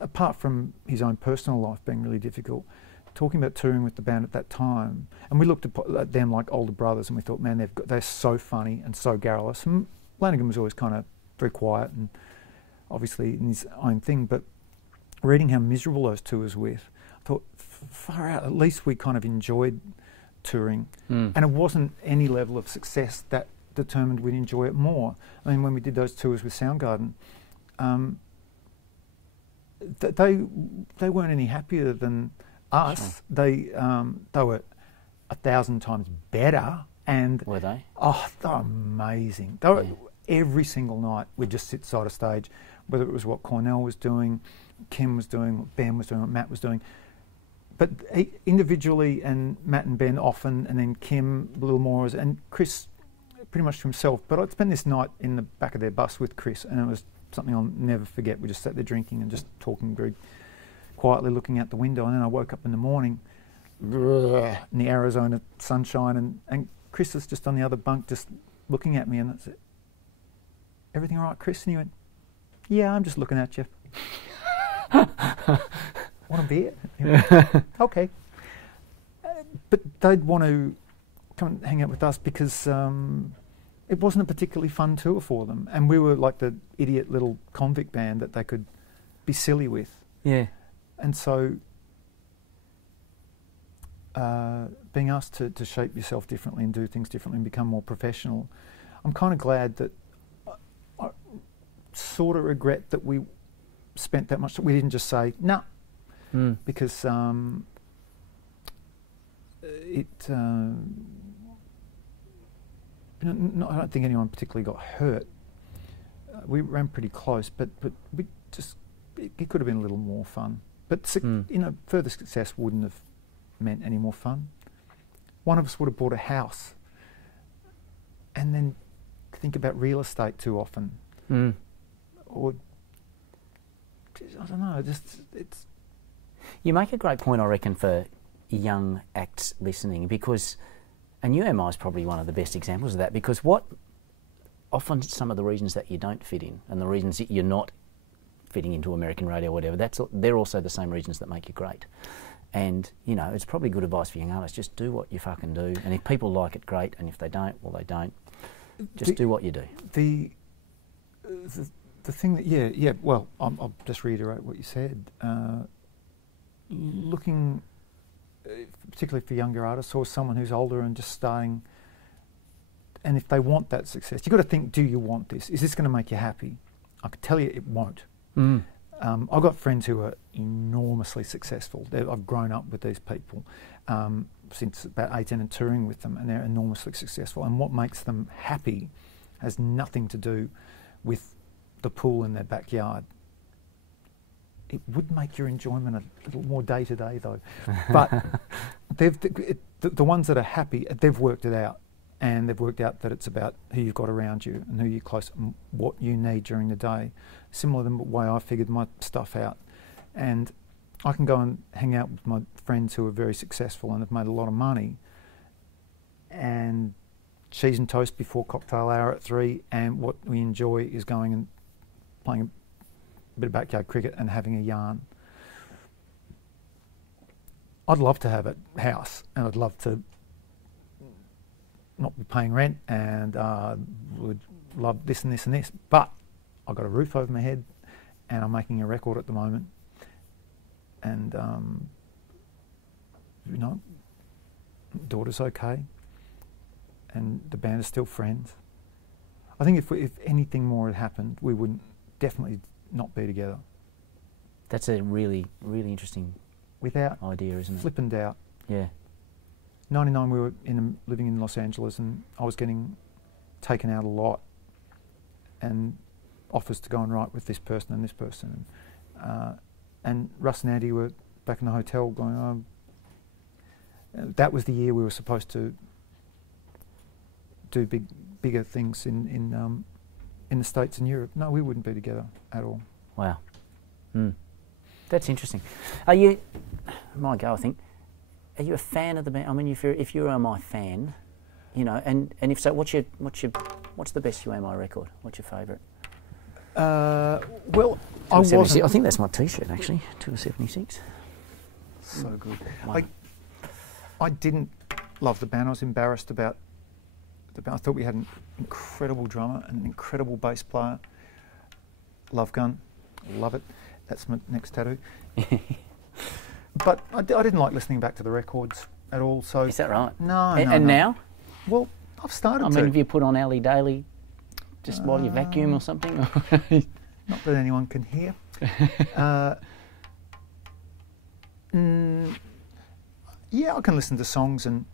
apart from his own personal life being really difficult, talking about touring with the band at that time, and we looked at them like older brothers, and we thought, man, they're so funny and so garrulous. And Lanigan was always kind of very quiet and obviously in his own thing, but reading how miserable those tours were, I thought, far out, at least we kind of enjoyed touring. And it wasn't any level of success that determined we'd enjoy it more. I mean, when we did those tours with Soundgarden, they weren't any happier than us. They were 1,000 times better, and were they? Oh, they were amazing. They were, every single night we'd just sit side of stage, whether it was what Cornell was doing, Kim was doing, what Ben was doing, what Matt was doing. But individually, and Matt and Ben often, and then Kim a little more, and Chris pretty much to himself. But I'd spend this night in the back of their bus with Chris, and it was something I'll never forget. We just sat there drinking and just talking very quietly, looking out the window, and then I woke up in the morning in the Arizona sunshine, and Chris was just on the other bunk just looking at me, and I said, "Everything all right, Chris?" And he went, "Yeah, I'm just looking at you." "Want a beer?" Okay. But they'd want to come and hang out with us because it wasn't a particularly fun tour for them, and we were like the idiot little convict band that they could be silly with. Yeah. And so being asked to shape yourself differently and do things differently and become more professional, I'm kind of glad that I sort of regret that we spent that much. We didn't just say, "Nah," because I don't think anyone particularly got hurt. We ran pretty close, but we just, it could have been a little more fun. But further success wouldn't have meant any more fun. One of us would have bought a house, and then think about real estate too often, or I don't know. It's. You make a great point, I reckon, for young acts listening, because, and UMI is probably one of the best examples of that, because what often some of the reasons that you don't fit in and the reasons that you're not fitting into American radio or whatever, they're also the same reasons that make you great. And, you know, it's probably good advice for young artists, just do what you fucking do, and if people like it, great, and if they don't, well, they don't. Just do what you do. The thing that, well, I'll just reiterate what you said. Looking, particularly for younger artists or someone who's older and just starting, and if they want that success, you've got to think, do you want this? Is this going to make you happy? I can tell you it won't. I've got friends who are enormously successful. I've grown up with these people since about 18 and touring with them, and they're enormously successful. And what makes them happy has nothing to do with the pool in their backyard. It would make your enjoyment a little more day to day, though. But the ones that are happy, they've worked it out. And they've worked out that it's about who you've got around you and who you're close and what you need during the day. Similar to the way I figured my stuff out. And I can go and hang out with my friends who are very successful and have made a lot of money, and cheese and toast before cocktail hour at 3, and what we enjoy is going and playing a bit of backyard cricket and having a yarn. I'd love to have a house, and I'd love to not be paying rent, and would love this and this and this, but I've got a roof over my head, and I'm making a record at the moment, and you know, daughter's okay, and the band is still friends. I think if anything more had happened, we would definitely not be together. That's a really, really interesting Without idea, isn't it? flipping out. Yeah. 99, we were living in Los Angeles, and I was getting taken out a lot, and offers to go and write with this person and this person. And Russ and Andy were back in the hotel going, that was the year we were supposed to do bigger things in the States and Europe. No, we wouldn't be together at all. Wow. That's interesting. Are you, my go, I think, are you a fan of the band? I mean, if you are my fan, you know, and if so, what's the best UMI record? What's your favourite? Well, I wasn't. I think that's my T-shirt actually. 276. So good. Wow. I didn't love the band. I was embarrassed about the band. I thought we had an incredible drummer and an incredible bass player. Love Gun, love it. That's my next tattoo. But I didn't like listening back to the records at all. So is that right? No. And now? Well, I've started. I mean, have you put on Ali Daily just while you vacuum or something? Not that anyone can hear. Yeah, I can listen to songs, and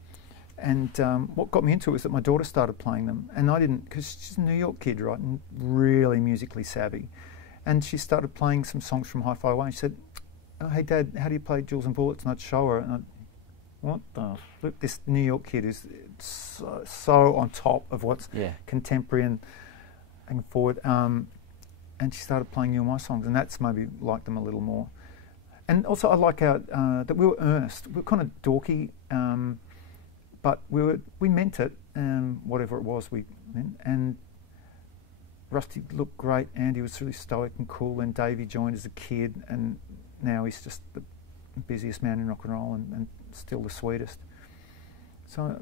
what got me into it was that my daughter started playing them, and I didn't, because she's a New York kid, right, and really musically savvy, and she started playing some songs from Hi-Fi Way, and she said, "Oh, hey Dad, how do you play Jules and Bullets?" And I'd show her, and what the flip? This New York kid is so on top of what's contemporary and hanging forward. And she started playing UMI songs, and that's maybe liked them a little more. And also I like that we were earnest. We were kind of dorky, but we meant it, whatever it was we meant. And Rusty looked great. Andy was really stoic and cool, and Davey joined as a kid, and now he's just the busiest man in rock and roll, and still the sweetest. So a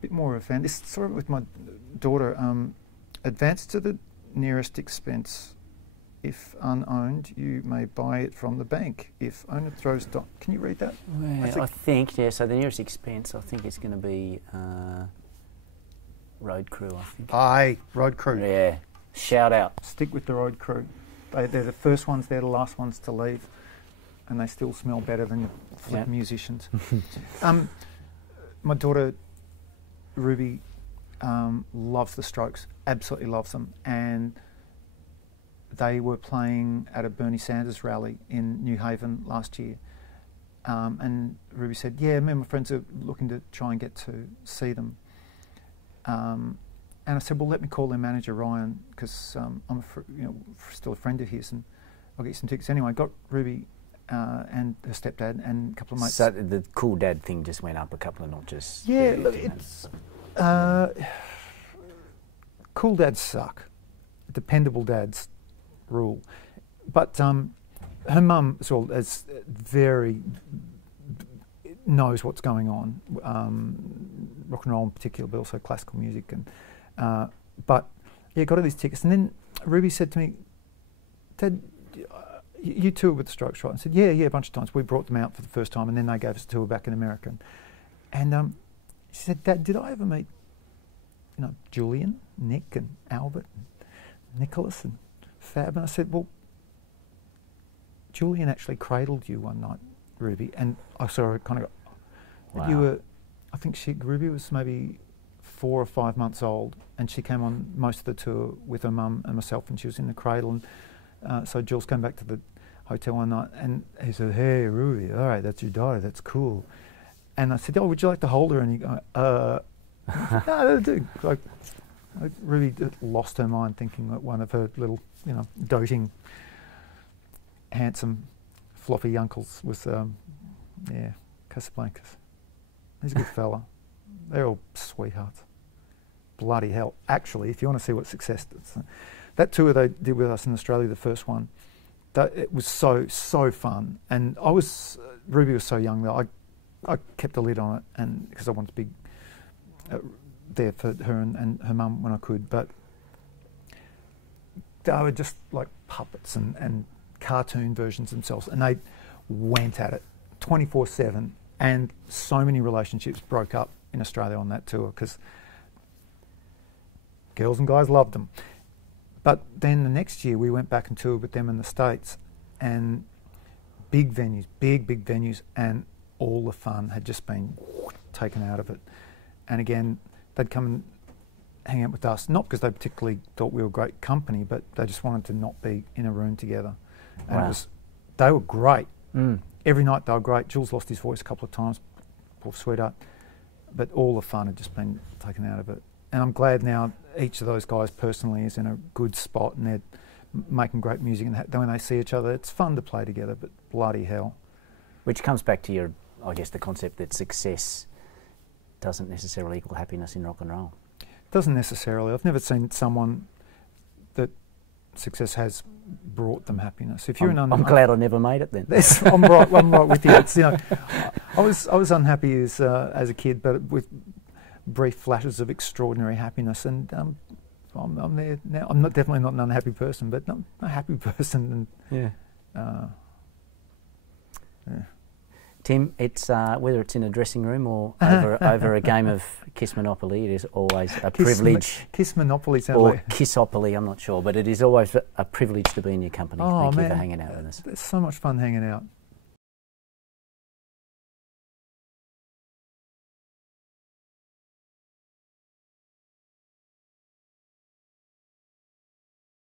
bit more of a fan. This sort of with my daughter, advance to the nearest expense. If unowned, you may buy it from the bank. If owner throws can you read that? Well, I think, yeah, so the nearest expense, I think it's going to be Road Crew, I think. Aye, Road Crew. Yeah, shout out. Stick with the Road Crew. They're the first ones, they're the last ones to leave, and they still smell better than the musicians. My daughter, Ruby, loves the Strokes, absolutely loves them, and they were playing at a Bernie Sanders rally in New Haven last year, and Ruby said, "Yeah, me and my friends are looking to try and get to see them." And I said, "Well, let me call their manager Ryan, because I'm still a friend of his, and I'll get you some tickets." Anyway, I got Ruby and her stepdad and a couple of mates. So the cool dad thing just went up a couple of notches. Yeah, look, it's cool dads suck. Dependable dads rule. But her mum as well is knows what's going on, rock and roll in particular, but also classical music. And but yeah, got her these tickets, and then Ruby said to me, "Dad, you toured with the Strokes, right?" I said, "Yeah, a bunch of times. We brought them out for the first time, and then they gave us a tour back in America." And she said, "Dad, did I ever meet Julian, Nick and Albert and Nicholas and Fab. And I said, well, Julian actually cradled you one night, Ruby. And I saw her kind of go, Wow. you were, I think Ruby was maybe 4 or 5 months old, and she came on most of the tour with her mum and myself, and she was in the cradle. And so Jules came back to the hotel one night, and he said, hey, Ruby, all right, that's your daughter, that's cool. And I said, oh, would you like to hold her? And he go, no, dude. Like, Ruby lost her mind thinking that one of her little, doting, handsome, floppy uncles was, Casablancas. He's a good fella. They're all sweethearts. Bloody hell. Actually, if you want to see what success is, that tour they did with us in Australia, the first one, it was so fun. And Ruby was so young that I kept a lid on it, and because I wanted to be there for her and her mum when I could. But they were just like puppets and cartoon versions themselves, and they went at it 24/7. And so many relationships broke up in Australia on that tour because girls and guys loved them. But then the next year we went back and toured with them in the States, and big venues, and all the fun had just been taken out of it. And again, they'd come and hang out with us, not because they particularly thought we were great company, but they just wanted to not be in a room together. And Wow. They were great. Mm. Every night they were great. Jules lost his voice a couple of times, poor sweetheart. But all the fun had just been taken out of it. And I'm glad now each of those guys personally is in a good spot, and they're making great music, and when they see each other, it's fun to play together, but bloody hell. Which comes back to the concept that success doesn't necessarily equal happiness in rock and roll. Doesn't necessarily. I've never seen someone that success has brought them happiness. If you're I'm glad I never made it then. I'm right with you. It's, I was unhappy as a kid, but with brief flashes of extraordinary happiness, and I'm there now. I'm definitely not an unhappy person, but I'm a happy person. And, yeah. Tim, it's whether it's in a dressing room or over a game of Kiss Monopoly, it is always a privilege. Kiss Monopoly sounds or like... Kissopoly, I'm not sure, but it is always a privilege to be in your company. Thank you for hanging out with us. It's so much fun hanging out.